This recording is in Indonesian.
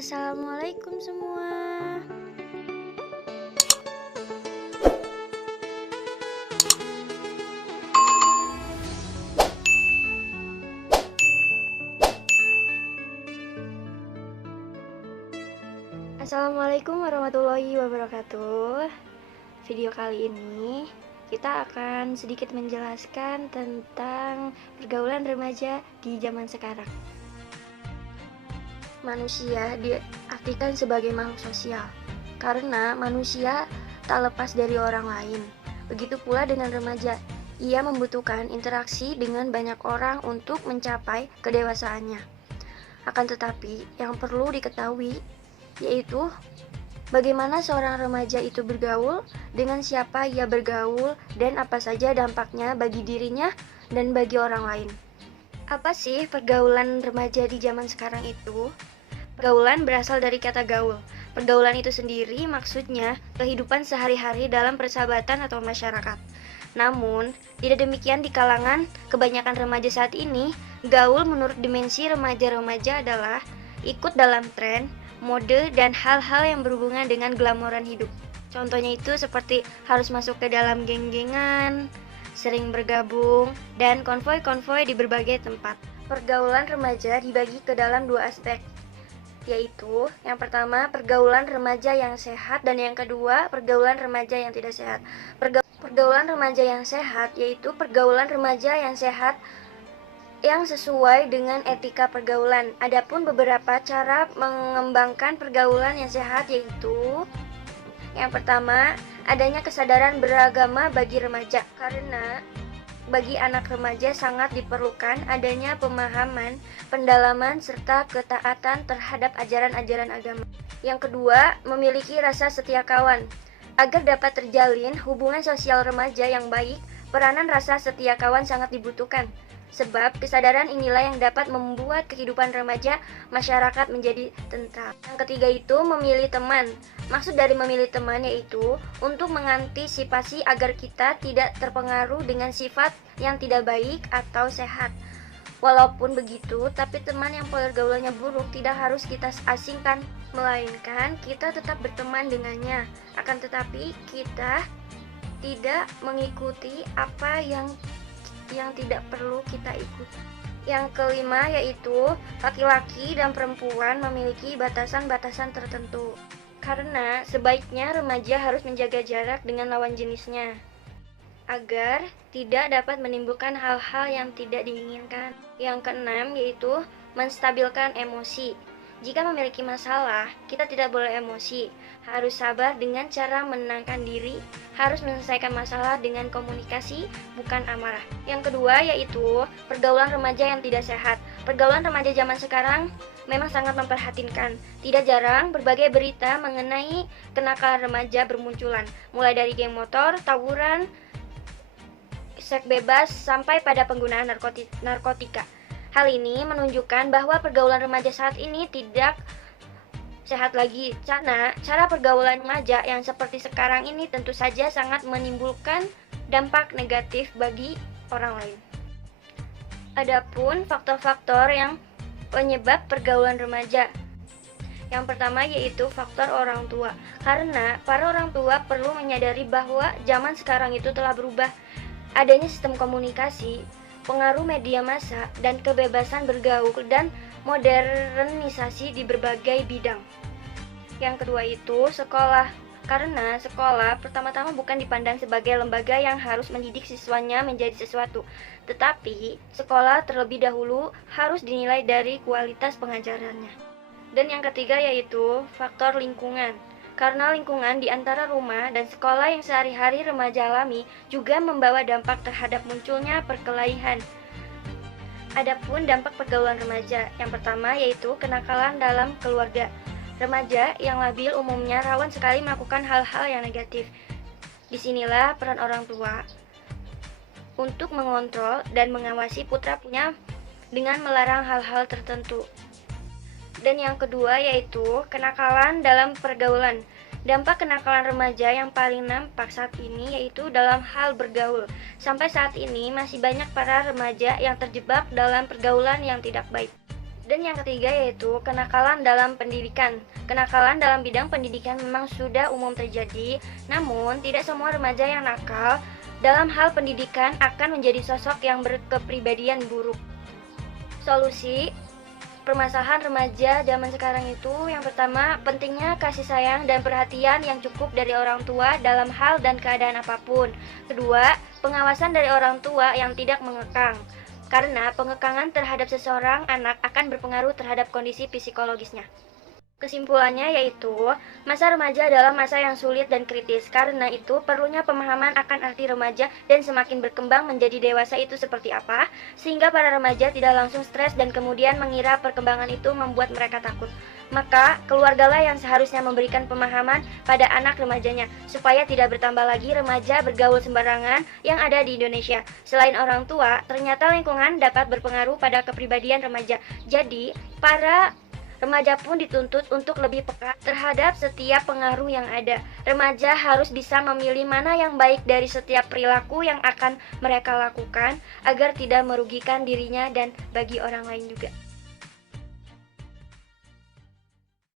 Assalamualaikum semua. Assalamualaikum warahmatullahi wabarakatuh. Video kali ini kita akan sedikit menjelaskan tentang pergaulan remaja di zaman sekarang. Manusia diartikan sebagai makhluk sosial karena manusia tak lepas dari orang lain. Begitu pula dengan remaja, ia membutuhkan interaksi dengan banyak orang untuk mencapai kedewasaannya. Akan tetapi, yang perlu diketahui yaitu bagaimana seorang remaja itu bergaul, dengan siapa ia bergaul, dan apa saja dampaknya bagi dirinya dan bagi orang lain. Apa sih pergaulan remaja di zaman sekarang itu? Pergaulan berasal dari kata gaul. Pergaulan itu sendiri maksudnya kehidupan sehari-hari dalam persahabatan atau masyarakat. Namun, tidak demikian di kalangan kebanyakan remaja saat ini. Gaul menurut dimensi remaja-remaja adalah ikut dalam tren, mode, dan hal-hal yang berhubungan dengan glamoran hidup. Contohnya itu seperti harus masuk ke dalam geng-gengan, sering bergabung, dan konvoi-konvoi di berbagai tempat. Pergaulan remaja dibagi ke dalam dua aspek, yaitu yang pertama pergaulan remaja yang sehat dan yang kedua pergaulan remaja yang tidak sehat. Pergaulan remaja yang sehat yaitu pergaulan remaja yang sehat yang sesuai dengan etika pergaulan. Adapun beberapa cara mengembangkan pergaulan yang sehat yaitu yang pertama, adanya kesadaran beragama bagi remaja. Karena bagi anak remaja sangat diperlukan adanya pemahaman, pendalaman, serta ketaatan terhadap ajaran-ajaran agama. Yang kedua, memiliki rasa setia kawan. Agar dapat terjalin hubungan sosial remaja yang baik, peranan rasa setia kawan sangat dibutuhkan. Sebab kesadaran inilah yang dapat membuat kehidupan remaja masyarakat menjadi tentram. Yang ketiga itu memilih teman. Maksud dari memilih teman yaitu untuk mengantisipasi agar kita tidak terpengaruh dengan sifat yang tidak baik atau sehat. Walaupun begitu, tapi teman yang pergaulannya buruk tidak harus kita asingkan, melainkan kita tetap berteman dengannya. Akan tetapi kita tidak mengikuti apa yang tidak perlu kita ikuti. Yang kelima yaitu laki-laki dan perempuan memiliki batasan-batasan tertentu. Karena sebaiknya remaja harus menjaga jarak dengan lawan jenisnya agar tidak dapat menimbulkan hal-hal yang tidak diinginkan. Yang keenam yaitu menstabilkan emosi. Jika memiliki masalah, kita tidak boleh emosi. Harus sabar dengan cara menenangkan diri, harus menyelesaikan masalah dengan komunikasi, bukan amarah. Yang kedua yaitu pergaulan remaja yang tidak sehat. Pergaulan remaja zaman sekarang memang sangat memprihatinkan. Tidak jarang berbagai berita mengenai kenakalan remaja bermunculan, mulai dari geng motor, tawuran, seks bebas, sampai pada penggunaan narkotika. Hal ini menunjukkan bahwa pergaulan remaja saat ini tidak sehat lagi. Cara pergaulan remaja yang seperti sekarang ini tentu saja sangat menimbulkan dampak negatif bagi orang lain. Adapun faktor-faktor yang penyebab pergaulan remaja. Yang pertama yaitu faktor orang tua. Karena para orang tua perlu menyadari bahwa zaman sekarang itu telah berubah. Adanya sistem komunikasi, pengaruh media massa, dan kebebasan bergaul dan modernisasi di berbagai bidang. Yang kedua itu sekolah. Karena sekolah pertama-tama bukan dipandang sebagai lembaga yang harus mendidik siswanya menjadi sesuatu, tetapi sekolah terlebih dahulu harus dinilai dari kualitas pengajarannya. Dan yang ketiga yaitu faktor lingkungan. Karena lingkungan di antara rumah dan sekolah yang sehari-hari remaja alami juga membawa dampak terhadap munculnya perkelahian. Adapun dampak pergaulan remaja, yang pertama yaitu kenakalan dalam keluarga. Remaja yang labil umumnya rawan sekali melakukan hal-hal yang negatif. Disinilah peran orang tua untuk mengontrol dan mengawasi putra-putrinya dengan melarang hal-hal tertentu. Dan yang kedua yaitu kenakalan dalam pergaulan. Dampak kenakalan remaja yang paling nampak saat ini yaitu dalam hal bergaul. Sampai saat ini masih banyak para remaja yang terjebak dalam pergaulan yang tidak baik. Dan yang ketiga yaitu kenakalan dalam pendidikan. Kenakalan dalam bidang pendidikan memang sudah umum terjadi, namun tidak semua remaja yang nakal dalam hal pendidikan akan menjadi sosok yang berkepribadian buruk. Solusi permasalahan remaja zaman sekarang itu yang pertama, pentingnya kasih sayang dan perhatian yang cukup dari orang tua dalam hal dan keadaan apapun. Kedua, pengawasan dari orang tua yang tidak mengekang. Karena pengekangan terhadap seseorang anak akan berpengaruh terhadap kondisi psikologisnya. Kesimpulannya yaitu, masa remaja adalah masa yang sulit dan kritis. Karena itu, perlunya pemahaman akan arti remaja dan semakin berkembang menjadi dewasa itu seperti apa, sehingga para remaja tidak langsung stres dan kemudian mengira perkembangan itu membuat mereka takut. Maka, keluargalah yang seharusnya memberikan pemahaman pada anak remajanya, supaya tidak bertambah lagi remaja bergaul sembarangan yang ada di Indonesia. Selain orang tua, ternyata lingkungan dapat berpengaruh pada kepribadian remaja. Jadi, para remaja pun dituntut untuk lebih peka terhadap setiap pengaruh yang ada. Remaja harus bisa memilih mana yang baik dari setiap perilaku yang akan mereka lakukan agar tidak merugikan dirinya dan bagi orang lain juga.